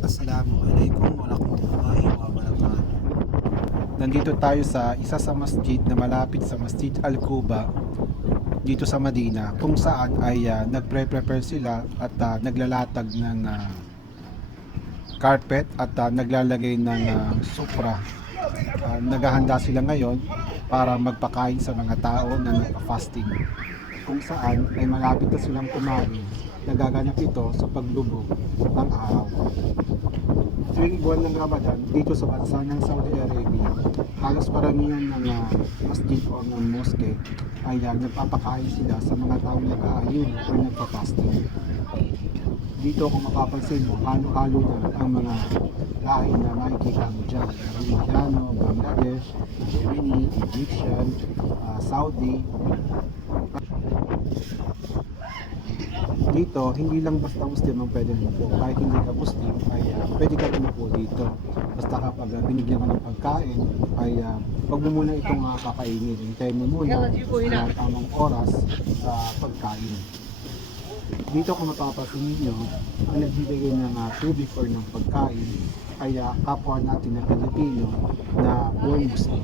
Assalamualaikum warahmatullahi wabarakatuh. Nandito tayo sa isa sa masjid na malapit sa Masjid Al-Quba dito sa Madina kung saan ay ah, nagpre-prepare sila at ah, naglalatag ng ah, carpet at ah, naglalagay ng ah, supra. Ah, naghahanda sila ngayon para magpakain sa mga tao na nagpa-fasting kung saan ay malapit na silang kumain. Nagaganap ito sa paglubog ng araw. Tuwing buwan ng Ramadan, dito sa bansa ng Saudi Arabia, halos paramihan ng ah, masjid o ng mosque ay ah, nagpapakain sila sa mga taong nag-aayun o nagpa-fasting. Dito kung mapapansin mo, halo-halo na ang mga lahi na makikita mo dyan. Indiano, Bangladesh, Yemeni, Egyptian, ah, Saudi, dito, hindi lang basta Muslim ang pwede umupo. Kahit hindi ka Muslim, ay ah, pwede ka umupo dito. Basta kapag uh, binigyan ka ng pagkain, ay uh, mo muna itong uh, kakainin. Hintayin mo muna sa tamang oras sa pagkain. Dito kung mapapansin ninyo, ang nagbibigay ng uh, tubig or ng pagkain ay uh, kapwa natin na Pilipino na born Muslim.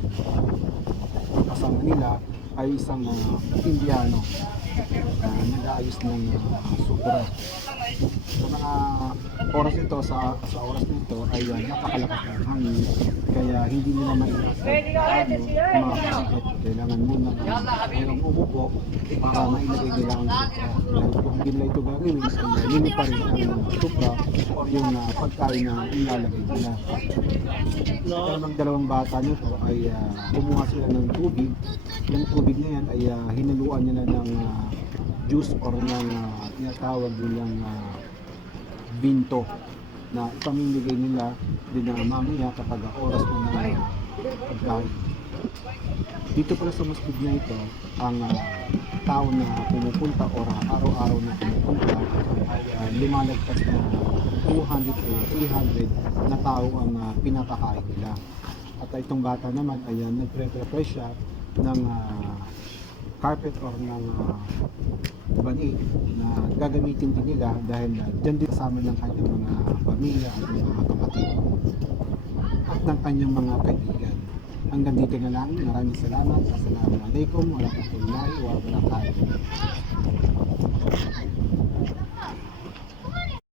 Kasama nila ay isang uh, Indiano na nag-aayos ng uh, supra. Sa mga oras ito, sa, sa oras nito ay uh, napakalakas ng hangin kaya hindi nila maiwasan ano, makakasakit. Kailangan muna uh, mayroong umupo para mailagay nila ang supra. Dahil kung hindi nila ito gagawin, limit pa rin ang supra o yung uh, pagkain na ilalagay nila. Ito ng dalawang bata nito ay uh, kumuha sila ng tubig. Yung tubig na yan ay uh, hinaluan nila ng uh, juice or ng uh, tinatawag nilang uh, binto na ipamimigay nila din na mamaya kapag oras mo na uh, pagkain. Dito pala sa masjid na ito, ang uh, tao na pumupunta uh, araw-araw na pumupunta ay uh, lumalagpas na 200 to 300 na tao ang uh, pinapakain nila. At itong bata naman ay uh, nagpre-prepare siya ng uh, carpet or ng uh, bani na gagamitin din nila dahil uh, dyan din kasama ng kanyang mga pamilya at mga kapatid at ng kanyang mga kaibigan. Hanggang dito na lang. Maraming salamat. Assalamualaikum warahmatullahi wabarakatuh.